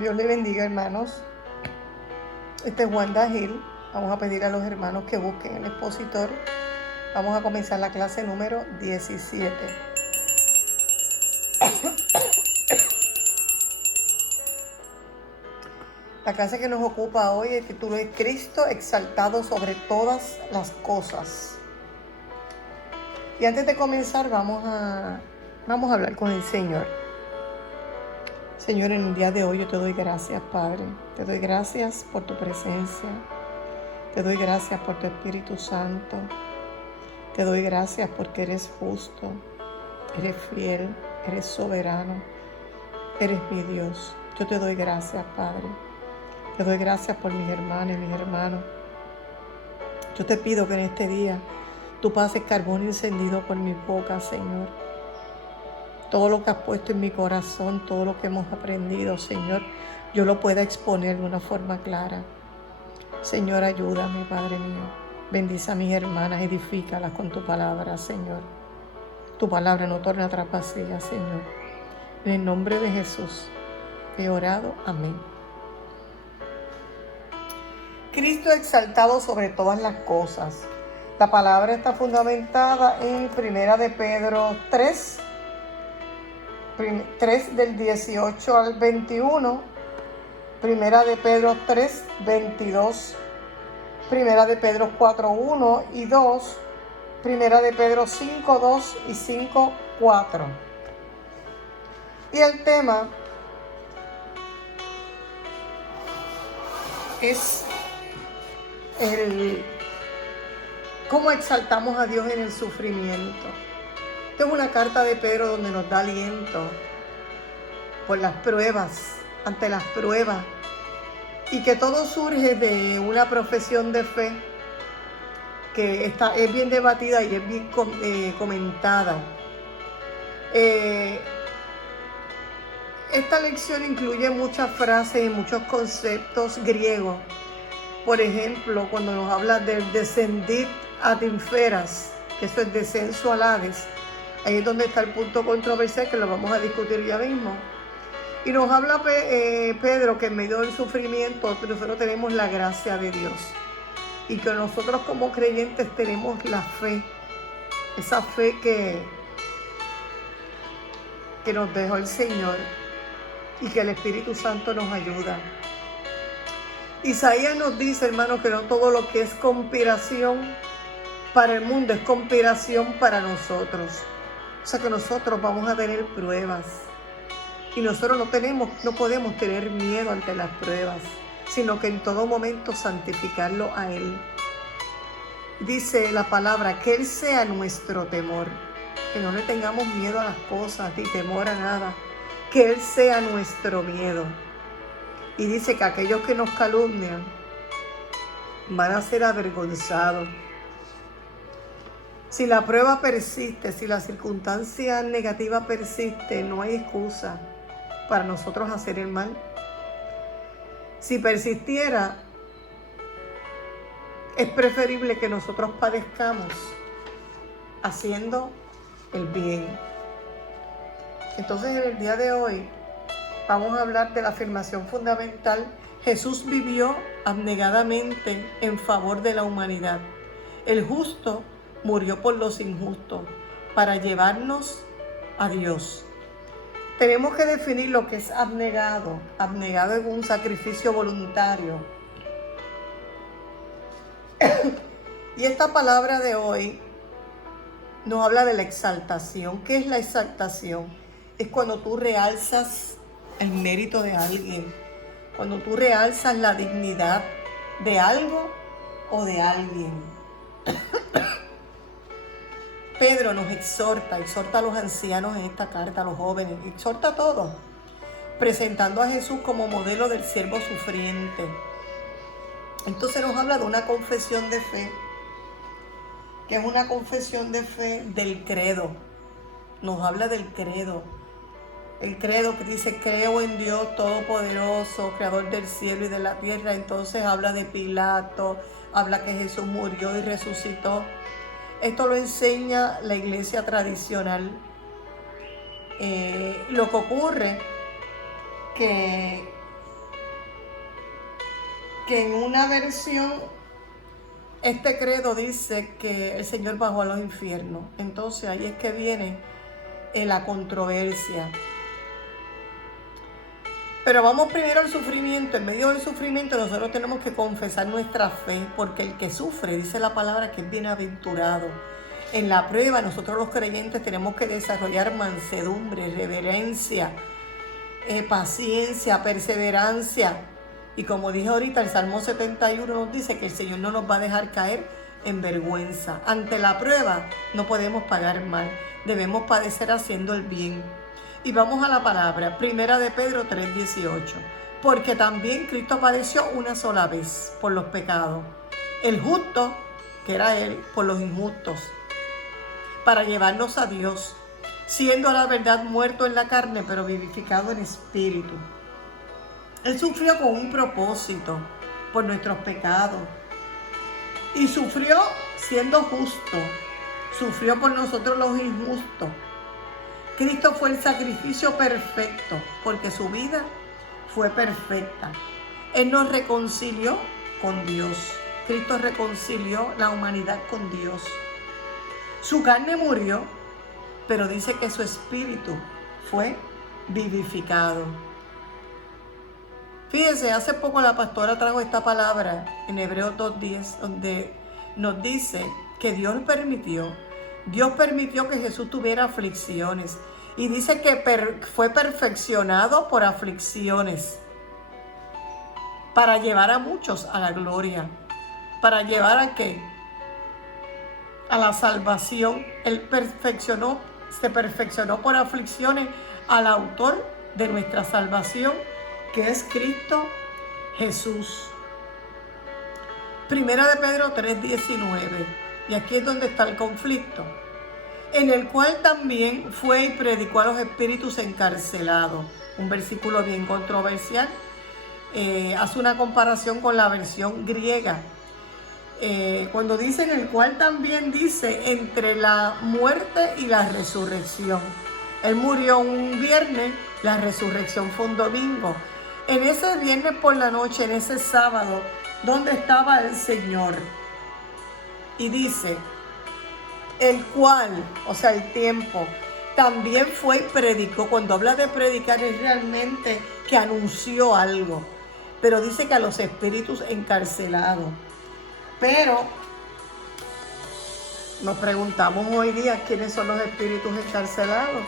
Dios le bendiga, hermanos. Este es Wanda Gil. Vamos a pedir a los hermanos que busquen el expositor. Vamos a comenzar la clase número 17. La clase que nos ocupa hoy, el título es Cristo exaltado sobre todas las cosas. Y antes de comenzar, vamos a hablar con el Señor. Señor, en el día de hoy yo te doy gracias, Padre. Te doy gracias por tu presencia. Te doy gracias por tu Espíritu Santo. Te doy gracias porque eres justo, eres fiel, eres soberano, eres mi Dios. Yo te doy gracias, Padre. Te doy gracias por mis hermanas y mis hermanos. Yo te pido que en este día tú pases carbón encendido por mi boca, Señor. Todo lo que has puesto en mi corazón, todo lo que hemos aprendido, Señor, yo lo pueda exponer de una forma clara. Señor, ayúdame, Padre mío. Bendice a mis hermanas, edifícalas con tu palabra, Señor. Tu palabra no torna atrás vacía, Señor. En el nombre de Jesús he orado. Amén. Cristo exaltado sobre todas las cosas. La palabra está fundamentada en 1 de Pedro 3 del 18 al 21, 1 de Pedro 3, 22, 1 de Pedro 4, 1 y 2, 1 de Pedro 5, 2 y 5, 4. Y el tema es cómo exaltamos a Dios en el sufrimiento. Esta es una carta de Pedro donde nos da aliento por las pruebas, ante las pruebas, y que todo surge de una profesión de fe que es bien debatida y es bien comentada. Esta lección incluye muchas frases y muchos conceptos griegos. Por ejemplo, cuando nos habla del descendit ad inferas, que eso es descenso al Hades, ahí es donde está el punto controversial que lo vamos a discutir ya mismo. Y nos habla Pedro que en medio del sufrimiento nosotros tenemos la gracia de Dios. Y que nosotros como creyentes tenemos la fe. Esa fe que nos dejó el Señor. Y que el Espíritu Santo nos ayuda. Isaías nos dice, hermanos, que no todo lo que es conspiración para el mundo es conspiración para nosotros. O sea que nosotros vamos a tener pruebas. Y nosotros no podemos tener miedo ante las pruebas, sino que en todo momento santificarlo a Él. Dice la palabra, que Él sea nuestro temor, que no le tengamos miedo a las cosas, ni temor a nada, que Él sea nuestro miedo. Y dice que aquellos que nos calumnian van a ser avergonzados. Si la prueba persiste, si la circunstancia negativa persiste, no hay excusa para nosotros hacer el mal. Si persistiera, es preferible que nosotros padezcamos haciendo el bien. Entonces, en el día de hoy vamos a hablar de la afirmación fundamental: Jesús vivió abnegadamente en favor de la humanidad. El justo murió por los injustos para llevarnos a Dios. Tenemos que definir lo que es abnegado. Abnegado es un sacrificio voluntario. Y esta palabra de hoy nos habla de la exaltación. ¿Qué es la exaltación? Es cuando tú realzas el mérito de alguien, cuando tú realzas la dignidad de algo o de alguien. Pedro nos exhorta a los ancianos en esta carta, a los jóvenes, exhorta a todos, presentando a Jesús como modelo del siervo sufriente. Entonces nos habla de una confesión de fe, que es una confesión de fe del credo. Nos habla del credo. El credo que dice, creo en Dios Todopoderoso, Creador del cielo y de la tierra. Entonces habla de Pilato, habla que Jesús murió y resucitó. Esto lo enseña la iglesia tradicional. Lo que ocurre que que en una versión este credo dice que el Señor bajó a los infiernos. Entonces ahí es que viene la controversia. Pero vamos primero al sufrimiento. En medio del sufrimiento nosotros tenemos que confesar nuestra fe, porque el que sufre, dice la palabra, que es bienaventurado. En la prueba nosotros los creyentes tenemos que desarrollar mansedumbre, reverencia, paciencia, perseverancia. Y como dije ahorita, el Salmo 71 nos dice que el Señor no nos va a dejar caer en vergüenza. Ante la prueba no podemos pagar mal, debemos padecer haciendo el bien. Y vamos a la palabra, primera de Pedro 3:18. Porque también Cristo padeció una sola vez por los pecados, el justo, que era Él, por los injustos, para llevarnos a Dios, siendo a la verdad muerto en la carne, pero vivificado en espíritu. Él sufrió con un propósito por nuestros pecados. Y sufrió siendo justo. Sufrió por nosotros los injustos. Cristo fue el sacrificio perfecto, porque su vida fue perfecta. Él nos reconcilió con Dios. Cristo reconcilió la humanidad con Dios. Su carne murió, pero dice que su espíritu fue vivificado. Fíjense, hace poco la pastora trajo esta palabra en Hebreos 2:10, donde nos dice que Dios permitió que Jesús tuviera aflicciones. Y dice que fue perfeccionado por aflicciones para llevar a muchos a la gloria. ¿Para llevar a qué? A la salvación. Él se perfeccionó por aflicciones al autor de nuestra salvación, que es Cristo Jesús. Primera de Pedro 3:19. Y aquí es donde está el conflicto. En el cual también fue y predicó a los espíritus encarcelados. Un versículo bien controversial. Hace una comparación con la versión griega. Cuando dice en el cual también dice entre la muerte y la resurrección. Él murió un viernes, la resurrección fue un domingo. En ese viernes por la noche, en ese sábado, ¿dónde estaba el Señor? Y dice, el cual, o sea, el tiempo, también fue y predicó. Cuando habla de predicar es realmente que anunció algo. Pero dice que a los espíritus encarcelados. Pero nos preguntamos hoy día quiénes son los espíritus encarcelados.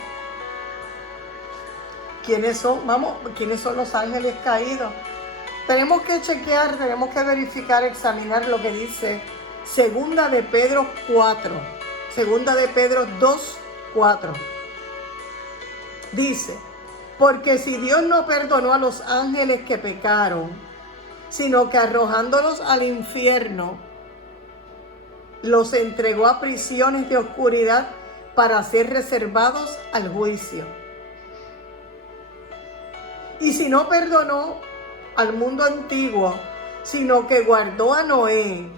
¿Quiénes son los ángeles caídos? Tenemos que chequear, tenemos que verificar, examinar lo que dice Segunda de Pedro 4. Segunda de Pedro 2:4. Dice, porque si Dios no perdonó a los ángeles que pecaron, sino que arrojándolos al infierno, los entregó a prisiones de oscuridad para ser reservados al juicio. Y si no perdonó al mundo antiguo, sino que guardó a Noé,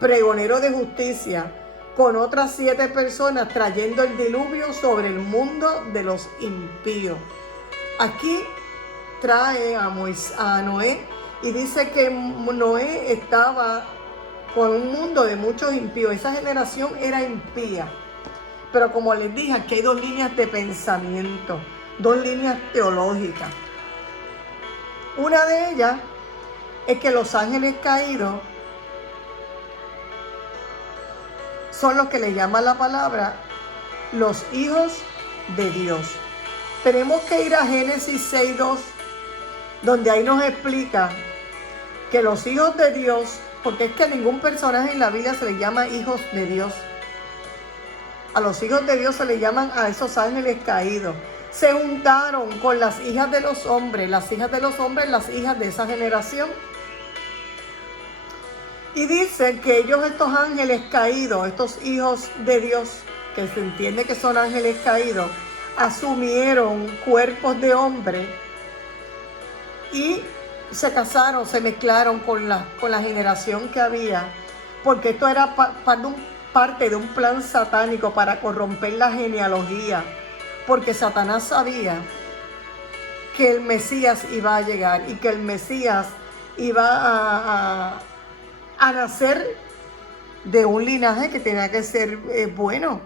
pregonero de justicia, con otras 7 personas, trayendo el diluvio sobre el mundo de los impíos. Aquí trae a Noé y dice que Noé estaba con un mundo de muchos impíos. Esa generación era impía. Pero como les dije, aquí hay 2 líneas de pensamiento, 2 líneas teológicas. Una de ellas es que los ángeles caídos son los que le llama la palabra los hijos de Dios. Tenemos que ir a Génesis 6:2, donde ahí nos explica que los hijos de Dios, porque es que a ningún personaje en la Biblia se le llama hijos de Dios. A los hijos de Dios se le llaman a esos ángeles caídos. Se juntaron con las hijas de los hombres, las hijas de esa generación. Y dice que ellos, estos ángeles caídos, estos hijos de Dios, que se entiende que son ángeles caídos, asumieron cuerpos de hombre y se casaron, se mezclaron con la generación que había, porque esto era parte de un plan satánico para corromper la genealogía, porque Satanás sabía que el Mesías iba a llegar y que el Mesías iba a nacer de un linaje que tenía que ser bueno,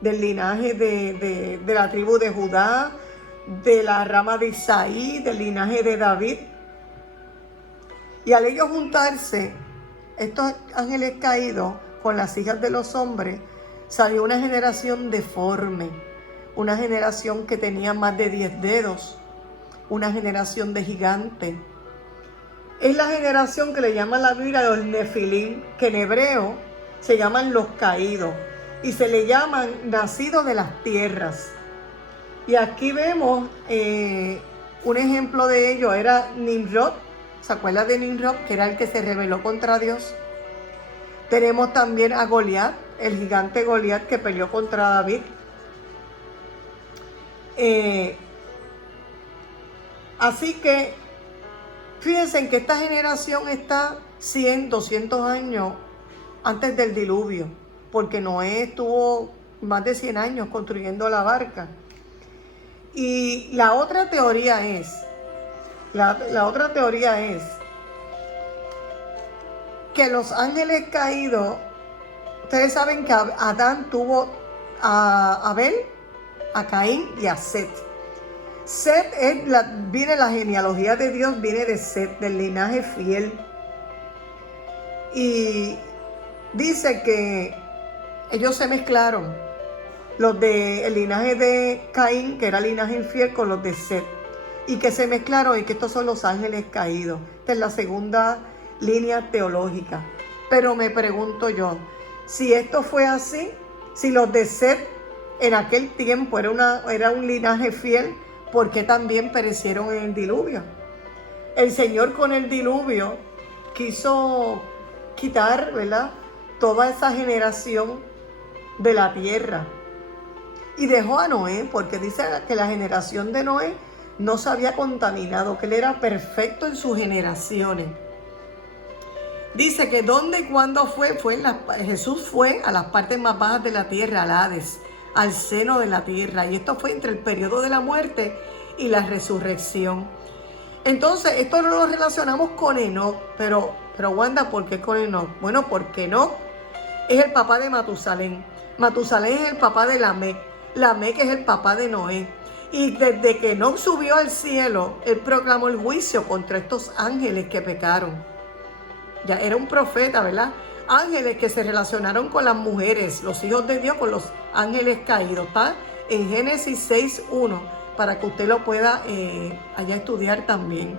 del linaje de la tribu de Judá, de la rama de Isaí, del linaje de David. Y al ellos juntarse, estos ángeles caídos con las hijas de los hombres, salió una generación deforme, una generación que tenía más de 10 dedos, una generación de gigantes. Es la generación que le llaman la Biblia los Nefilim, que en hebreo se llaman los caídos y se le llaman nacidos de las tierras. Y aquí vemos un ejemplo de ello, era Nimrod. ¿Se acuerda de Nimrod? Que era el que se rebeló contra Dios. Tenemos también a Goliat, el gigante Goliat que peleó contra David. Así que fíjense que esta generación está 100, 200 años antes del diluvio, porque Noé estuvo más de 100 años construyendo la barca. Y la otra teoría es, que los ángeles caídos, ustedes saben que Adán tuvo a Abel, a Caín y a Set. Set viene la genealogía de Dios, viene de Set, del linaje fiel. Y dice que ellos se mezclaron, los del linaje de Caín, que era linaje infiel, con los de Set, y que se mezclaron y que estos son los ángeles caídos. Esta es la segunda línea teológica. Pero me pregunto yo, si esto fue así, si los de Set en aquel tiempo era un linaje fiel, ¿por qué también perecieron en el diluvio? El Señor con el diluvio quiso quitar, ¿verdad?, toda esa generación de la tierra. Y dejó a Noé, porque dice que la generación de Noé no se había contaminado, que él era perfecto en sus generaciones. Dice que dónde y cuándo Jesús fue a las partes más bajas de la tierra, al Hades, al seno de la tierra. Y esto fue entre el periodo de la muerte y la resurrección. Entonces, esto no lo relacionamos con Enoc, pero Wanda, ¿por qué con Enoc? Bueno, porque Enoc es el papá de Matusalén. Matusalén es el papá de Lamec. Lamec es el papá de Noé. Y desde que Enoc subió al cielo, él proclamó el juicio contra estos ángeles que pecaron. Ya era un profeta, ¿verdad? Ángeles que se relacionaron con las mujeres, los hijos de Dios, con los ángeles caídos. Está en Génesis 6:1, para que usted lo pueda allá estudiar también.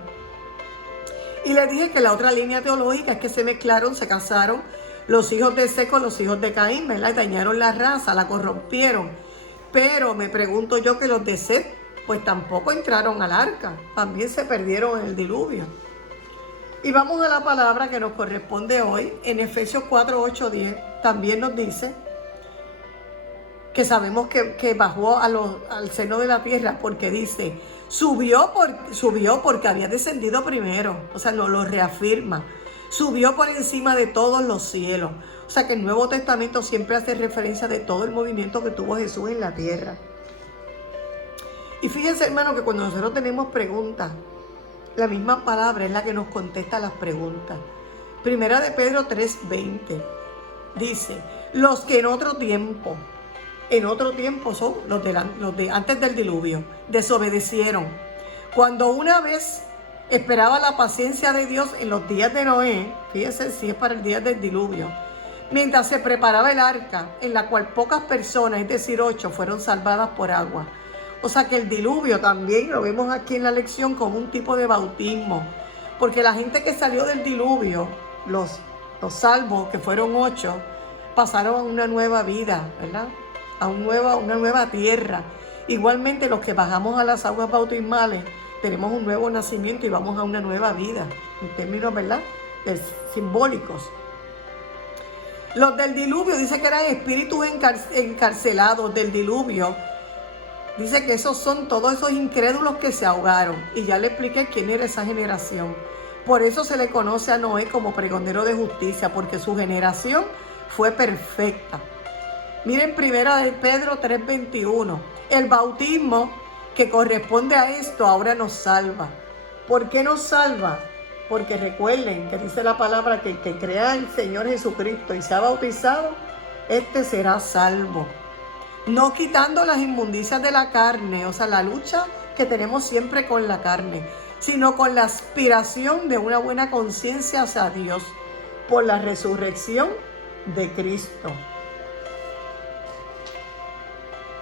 Y le dije que la otra línea teológica es que se mezclaron, se casaron los hijos de Set con los hijos de Caín, ¿verdad? Y dañaron la raza, la corrompieron. Pero me pregunto yo que los de Set, pues tampoco entraron al arca, también se perdieron en el diluvio. Y vamos a la palabra que nos corresponde hoy. En Efesios 4:8-10 también nos dice que sabemos que bajó al seno de la tierra, porque dice, subió porque había descendido primero. O sea, nos lo reafirma. Subió por encima de todos los cielos. O sea, que el Nuevo Testamento siempre hace referencia de todo el movimiento que tuvo Jesús en la tierra. Y fíjense, hermano, que cuando nosotros tenemos preguntas, la misma palabra es la que nos contesta las preguntas. Primera de Pedro 3:20 dice, los que en otro tiempo son los de antes del diluvio, desobedecieron. Cuando una vez esperaba la paciencia de Dios en los días de Noé, fíjense si es para el día del diluvio, mientras se preparaba el arca, en la cual pocas personas, es decir 8, fueron salvadas por agua. O sea que el diluvio también lo vemos aquí en la lección como un tipo de bautismo, porque la gente que salió del diluvio, los salvos, que fueron 8, pasaron a una nueva vida, ¿verdad? A una nueva tierra. Igualmente los que bajamos a las aguas bautismales, tenemos un nuevo nacimiento y vamos a una nueva vida, en términos, ¿verdad?, simbólicos. Los del diluvio, dice que eran espíritus encarcelados del diluvio. Dice que esos son todos esos incrédulos que se ahogaron. Y ya le expliqué quién era esa generación. Por eso se le conoce a Noé como pregonero de justicia, porque su generación fue perfecta. Miren primera de Pedro 3:21. El bautismo que corresponde a esto ahora nos salva. ¿Por qué nos salva? Porque recuerden que dice la palabra que el que crea en el Señor Jesucristo y se ha bautizado, este será salvo. No quitando las inmundicias de la carne, o sea, la lucha que tenemos siempre con la carne, sino con la aspiración de una buena conciencia hacia Dios por la resurrección de Cristo.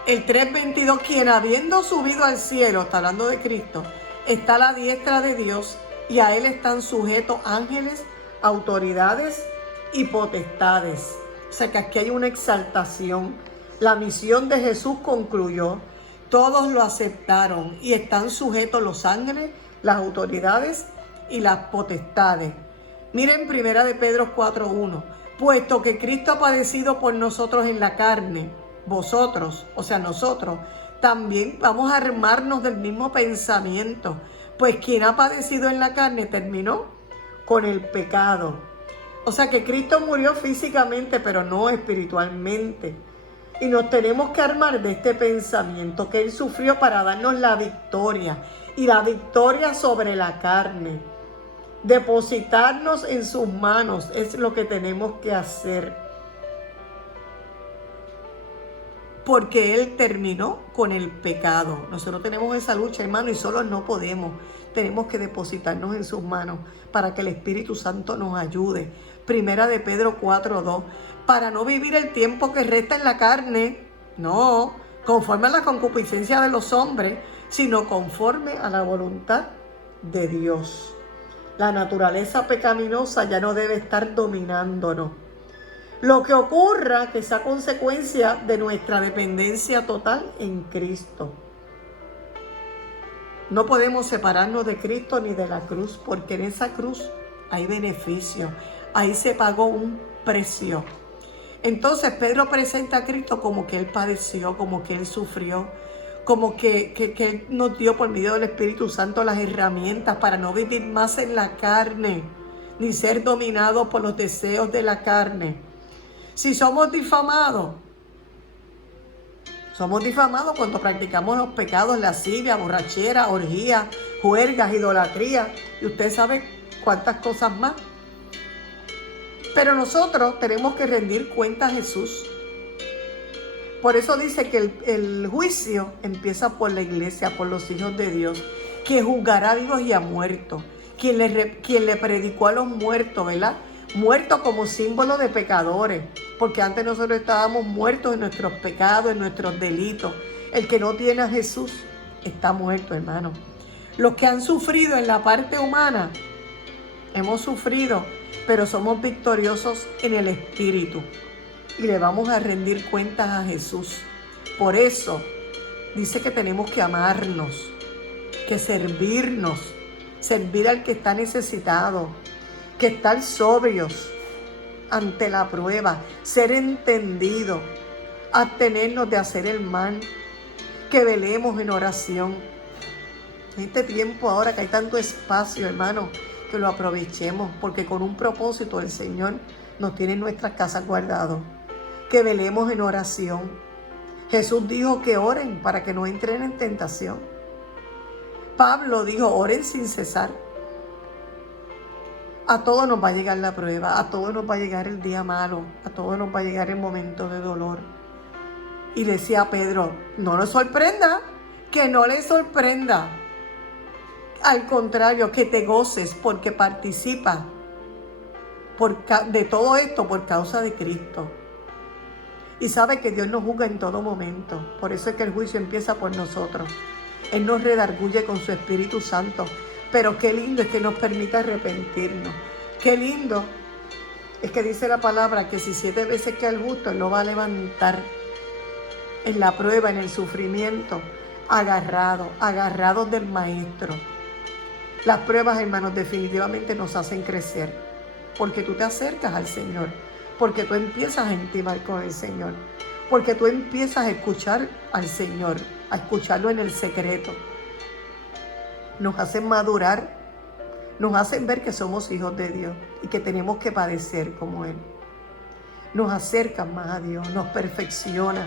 El 3:22, quien habiendo subido al cielo, está hablando de Cristo, está a la diestra de Dios y a él están sujetos ángeles, autoridades y potestades. O sea que aquí hay una exaltación. La misión de Jesús concluyó, todos lo aceptaron y están sujetos los ángeles, las autoridades y las potestades. Miren 1 de Pedro 4:1, puesto que Cristo ha padecido por nosotros en la carne, vosotros, o sea nosotros, también vamos a armarnos del mismo pensamiento, pues quien ha padecido en la carne terminó con el pecado. O sea que Cristo murió físicamente, pero no espiritualmente. Y nos tenemos que armar de este pensamiento que Él sufrió para darnos la victoria. Y la victoria sobre la carne. Depositarnos en sus manos es lo que tenemos que hacer. Porque Él terminó con el pecado. Nosotros tenemos esa lucha, hermano, y solos no podemos. Tenemos que depositarnos en sus manos para que el Espíritu Santo nos ayude. 1 de Pedro 4:2, para no vivir el tiempo que resta en la carne, no conforme a la concupiscencia de los hombres, sino conforme a la voluntad de Dios. La naturaleza pecaminosa ya no debe estar dominándonos. Lo que ocurra que sea consecuencia de nuestra dependencia total en Cristo. No podemos separarnos de Cristo ni de la cruz, porque en esa cruz hay beneficio. Ahí se pagó un precio. Entonces Pedro presenta a Cristo como que Él padeció, como que Él sufrió, como que Él nos dio por medio del Espíritu Santo las herramientas para no vivir más en la carne, ni ser dominados por los deseos de la carne. Si somos difamados cuando practicamos los pecados, lascivia, borrachera, orgía, juergas, idolatría, y usted sabe cuántas cosas más. Pero nosotros tenemos que rendir cuenta a Jesús. Por eso dice que el juicio empieza por la iglesia, por los hijos de Dios, que juzgará a vivos y a muertos. Quien le predicó a los muertos, ¿verdad? Muertos como símbolo de pecadores, porque antes nosotros estábamos muertos en nuestros pecados, en nuestros delitos. El que no tiene a Jesús está muerto, hermano. Los que han sufrido en la parte humana, hemos sufrido, pero somos victoriosos en el Espíritu y le vamos a rendir cuentas a Jesús. Por eso dice que tenemos que amarnos, que servirnos, servir al que está necesitado, que estar sobrios ante la prueba, ser entendidos, abstenernos de hacer el mal, que velemos en oración. En este tiempo ahora que hay tanto espacio, hermano, que lo aprovechemos, porque con un propósito el Señor nos tiene en nuestras casas guardados. Que velemos en oración. Jesús dijo que oren para que no entren en tentación. Pablo dijo, oren sin cesar. A todos nos va a llegar la prueba, a todos nos va a llegar el día malo, a todos nos va a llegar el momento de dolor. Y decía Pedro, no nos sorprenda, que no le sorprenda. Al contrario, que te goces porque participas de todo esto por causa de Cristo. Y sabe que Dios nos juzga en todo momento. Por eso es que el juicio empieza por nosotros. Él nos redarguye con su Espíritu Santo. Pero qué lindo es que nos permita arrepentirnos. Qué lindo es que dice la palabra que si 7 veces que al justo, Él lo va a levantar en la prueba, en el sufrimiento, agarrados del Maestro. Las pruebas, hermanos, definitivamente nos hacen crecer, porque tú te acercas al Señor, porque tú empiezas a intimar con el Señor, porque tú empiezas a escuchar al Señor, a escucharlo en el secreto. Nos hacen madurar, nos hacen ver que somos hijos de Dios y que tenemos que padecer como Él. Nos acercan más a Dios, nos perfecciona.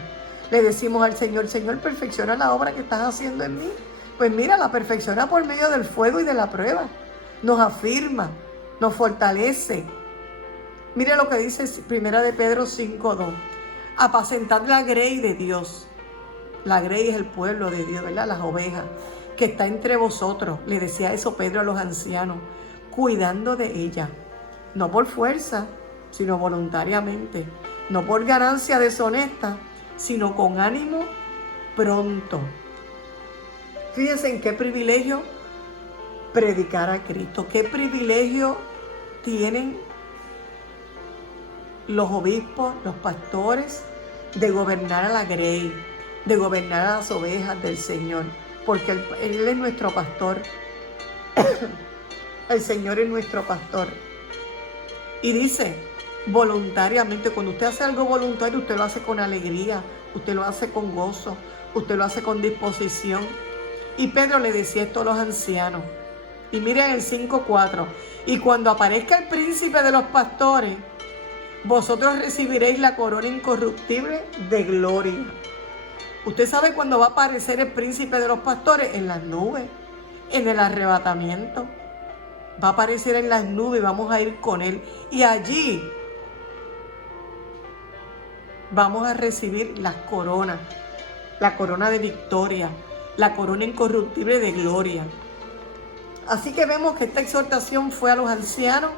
Le decimos al Señor, Señor, perfecciona la obra que estás haciendo en mí. Pues mira, la perfecciona por medio del fuego y de la prueba. nos afirma, nos fortalece. Mire lo que dice 1 de Pedro 5:2. Apacentad la grey de Dios. La grey es el pueblo de Dios, ¿verdad? Las ovejas que está entre vosotros. Le decía eso Pedro a los ancianos, cuidando de ella. No por fuerza, sino voluntariamente. No por ganancia deshonesta, sino con ánimo pronto. Fíjense en qué privilegio predicar a Cristo. Qué privilegio tienen los obispos, los pastores, de gobernar a la grey, de gobernar a las ovejas del Señor. Porque Él es nuestro pastor. El Señor es nuestro pastor. Y dice, voluntariamente, cuando usted hace algo voluntario, usted lo hace con alegría, usted lo hace con gozo, usted lo hace con disposición. Y Pedro le decía esto a los ancianos. Y miren el 5:4. Y cuando aparezca el príncipe de los pastores, vosotros recibiréis la corona incorruptible de gloria. Usted sabe cuándo va a aparecer el príncipe de los pastores, en las nubes, en el arrebatamiento. Va a aparecer en las nubes, vamos a ir con Él. Y allí vamos a recibir las coronas, la corona de victoria, la corona incorruptible de gloria. Así que vemos que esta exhortación fue a los ancianos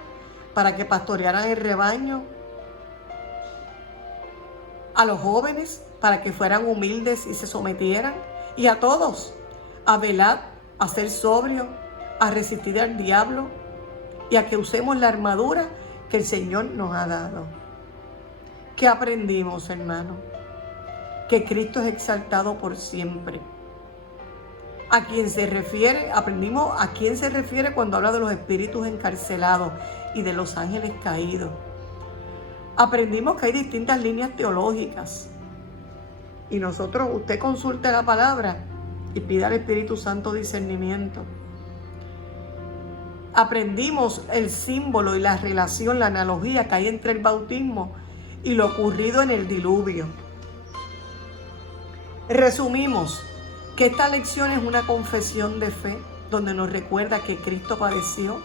para que pastorearan el rebaño, a los jóvenes para que fueran humildes y se sometieran, y a todos a velar, a ser sobrios, a resistir al diablo y a que usemos la armadura que el Señor nos ha dado. ¿Qué aprendimos, hermano? Que Cristo es exaltado por siempre. ¿A quién se refiere? Aprendimos a quién se refiere cuando habla de los espíritus encarcelados y de los ángeles caídos. Aprendimos que hay distintas líneas teológicas. Y nosotros, usted consulte la palabra y pida al Espíritu Santo discernimiento. Aprendimos el símbolo y la relación, la analogía que hay entre el bautismo y lo ocurrido en el diluvio. Resumimos que esta lección es una confesión de fe donde nos recuerda que Cristo padeció,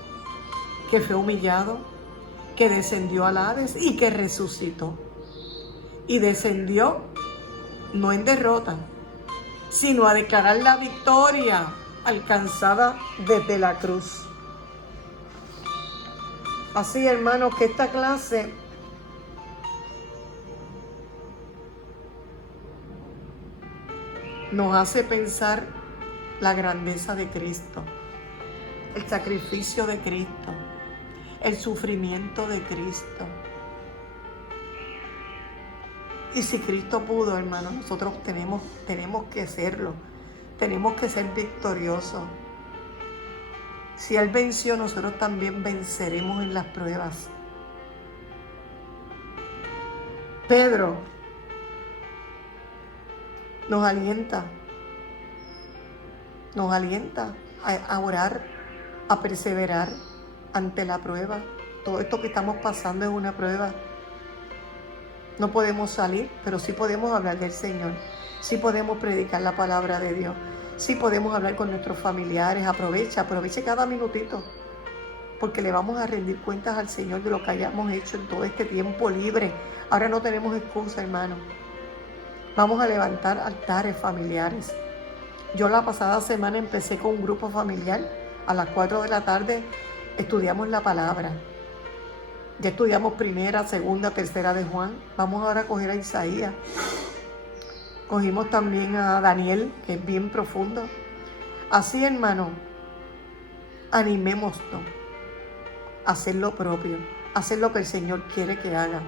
que fue humillado, que descendió al Hades y que resucitó. Y descendió no en derrota, sino a declarar la victoria alcanzada desde la cruz. Así, hermanos, que esta clase nos hace pensar la grandeza de Cristo, el sacrificio de Cristo, el sufrimiento de Cristo. Y si Cristo pudo, hermanos, nosotros tenemos que serlo, tenemos que ser victoriosos. Si Él venció, nosotros también venceremos en las pruebas. Pedro nos alienta a orar, a perseverar ante la prueba. Todo esto que estamos pasando es una prueba. No podemos salir, pero sí podemos hablar del Señor. Sí podemos predicar la palabra de Dios. Sí podemos hablar con nuestros familiares. Aproveche cada minutito, porque le vamos a rendir cuentas al Señor de lo que hayamos hecho en todo este tiempo libre. Ahora no tenemos excusa, hermano. Vamos a levantar altares familiares. Yo la pasada semana empecé con un grupo familiar. A las 4 de la tarde estudiamos la palabra. Ya estudiamos 1, 2, 3 de Juan. Vamos ahora a coger a Isaías. Cogimos también a Daniel, que es bien profundo. Así, hermano, animémonos a hacer lo propio, a hacer lo que el Señor quiere que haga.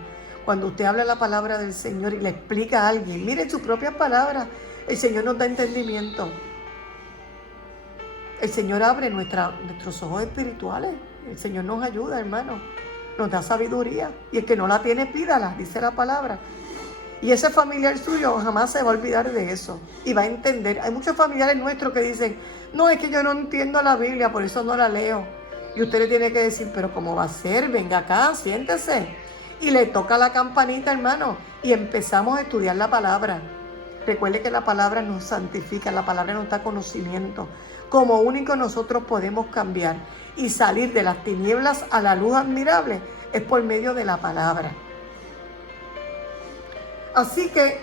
Cuando usted habla la palabra del Señor y le explica a alguien, mire sus propias palabras, el Señor nos da entendimiento. El Señor abre nuestros ojos espirituales. El Señor nos ayuda, hermano. Nos da sabiduría. Y el que no la tiene, pídala, dice la palabra. Y ese familiar suyo jamás se va a olvidar de eso. Y va a entender. Hay muchos familiares nuestros que dicen, no, es que yo no entiendo la Biblia, por eso no la leo. Y usted le tiene que decir, pero ¿cómo va a ser? Venga acá, siéntese. Y le toca la campanita, hermano. Y empezamos a estudiar la palabra. Recuerde que la palabra nos santifica, la palabra nos da conocimiento. Como único nosotros podemos cambiar y salir de las tinieblas a la luz admirable es por medio de la palabra. Así que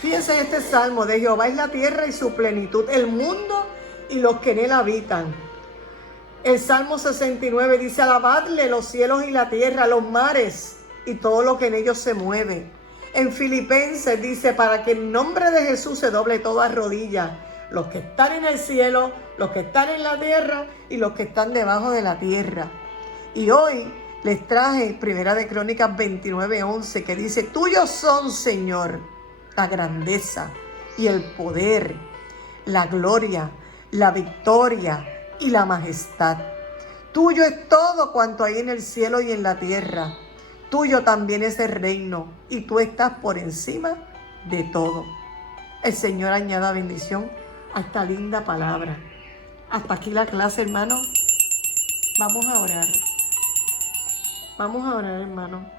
fíjense en este salmo: de Jehová es la tierra y su plenitud, el mundo y los que en él habitan. El Salmo 69 dice: alabadle los cielos y la tierra, los mares y todo lo que en ellos se mueve. En Filipenses dice: para que en nombre de Jesús se doble toda rodilla, los que están en el cielo, los que están en la tierra y los que están debajo de la tierra. Y hoy les traje Primera de Crónicas 29:11, que dice: tuyos son, Señor, la grandeza y el poder, la gloria, la victoria y la majestad. Tuyo es todo cuanto hay en el cielo y en la tierra. Tuyo también es el reino y tú estás por encima de todo. El Señor añada bendición a esta linda palabra. Hasta aquí la clase, hermano. Vamos a orar. Vamos a orar, hermano.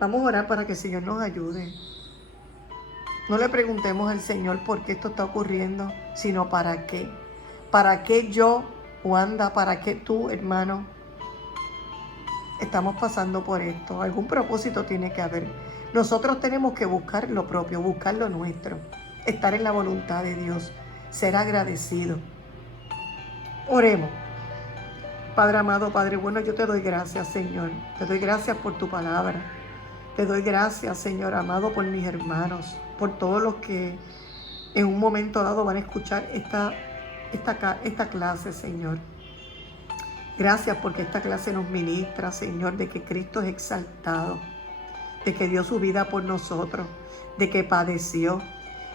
Vamos a orar para que el Señor nos ayude. No le preguntemos al Señor por qué esto está ocurriendo, sino para qué. ¿Para qué yo, Wanda? ¿Para qué tú, hermano? Estamos pasando por esto. Algún propósito tiene que haber. Nosotros tenemos que buscar lo propio, buscar lo nuestro. Estar en la voluntad de Dios. Ser agradecido. Oremos. Padre amado, Padre bueno, yo te doy gracias, Señor. Te doy gracias por tu palabra. Te doy gracias, Señor amado, por mis hermanos, por todos los que en un momento dado van a escuchar esta clase, Señor. Gracias porque esta clase nos ministra, Señor, de que Cristo es exaltado, de que dio su vida por nosotros, de que padeció,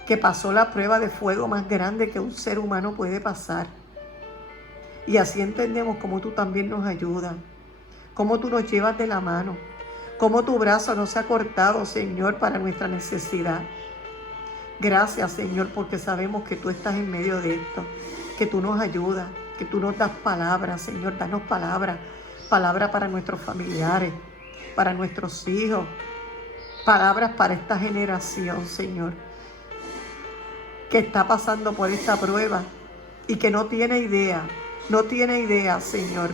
que pasó la prueba de fuego más grande que un ser humano puede pasar. Y así entendemos cómo tú también nos ayudas, cómo tú nos llevas de la mano, cómo tu brazo no se ha cortado, Señor, para nuestra necesidad. Gracias, Señor, porque sabemos que tú estás en medio de esto, que tú nos ayudas, que tú nos das palabras, Señor. Danos palabras para nuestros familiares, para nuestros hijos, palabras para esta generación, Señor, que está pasando por esta prueba y que no tiene idea, Señor.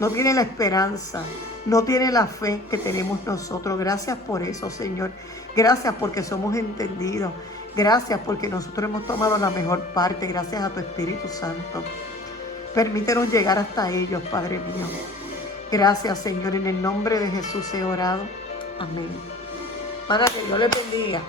No tiene la esperanza, no tiene la fe que tenemos nosotros. Gracias por eso, Señor. Gracias porque somos entendidos. Gracias porque nosotros hemos tomado la mejor parte. Gracias a tu Espíritu Santo. Permítenos llegar hasta ellos, Padre mío. Gracias, Señor. En el nombre de Jesús he orado. Amén. Para que Dios les bendiga.